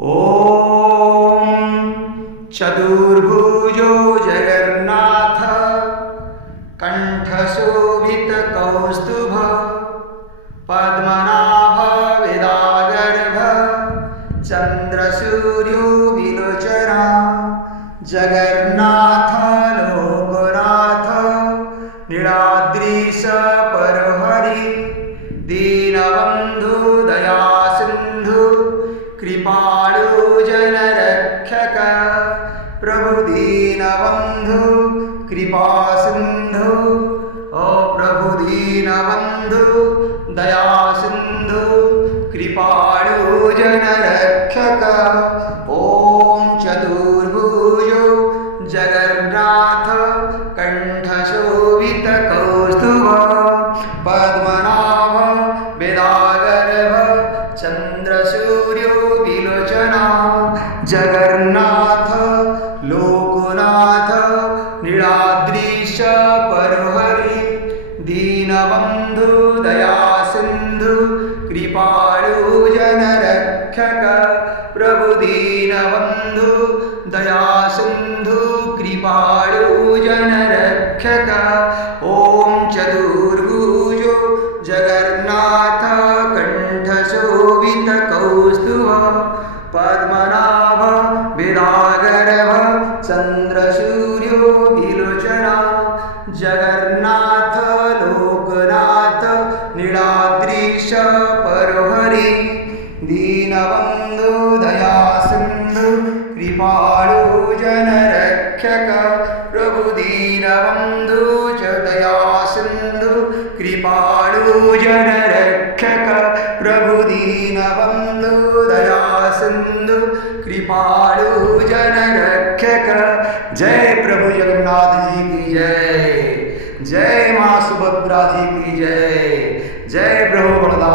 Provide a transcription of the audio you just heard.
ॐ चतुर्भुजो जगन्नाथ कंठशोभितकौस्तुभ पद्मनाभ वेदागर्भ चन्द्रसूर्यो विलोचना जगन्नाथ लोकनाथ नीलाद्रीश परहरि दीनबन्धु दयासिन्धु कृपाळु जनरक्षक प्रभु दीनबन्धु कृपासिन्धु ओ प्रभु दीनबन्धु दयासिन्धु कृपाळु जनरक्षक ॐ चतुर्भुजो जगन्नाथ कंठशोभितकौस्तुभ पद्मनाभ वेदागर्भ चन्द्रसूर्यो विलोचना जगन्नाथ लोकनाथ नीलाद्रीश परहरि दीनबन्धु दयासिन्धु कृपाळु जनरक्षक प्रभु दीनबन्धु दयासिन्धु कृपाळु जनरक्षक ॐ चतुर्भुजो जगन्नाथ कंठशोभितकौस्तुभ पद्मनाभ वेदागर्भ चन्द्रसूर्यो विलोचना जगन्नाथ लोकनाथ नीलाद्रीश परहरि दीनबन्धु दयासिन्धु कृपाळु जनरक्षक प्रभु दीनबन्धु च दयासिन्धु कृपाळु जनरक्षक प्रभु दीनबन्धु दयासिन्धु कृपाळु जनरक्षक। जय प्रभु जगन्नाथ जी की जय, जय माँ सुभद्रा जी की जय, जय प्रभु बलदाम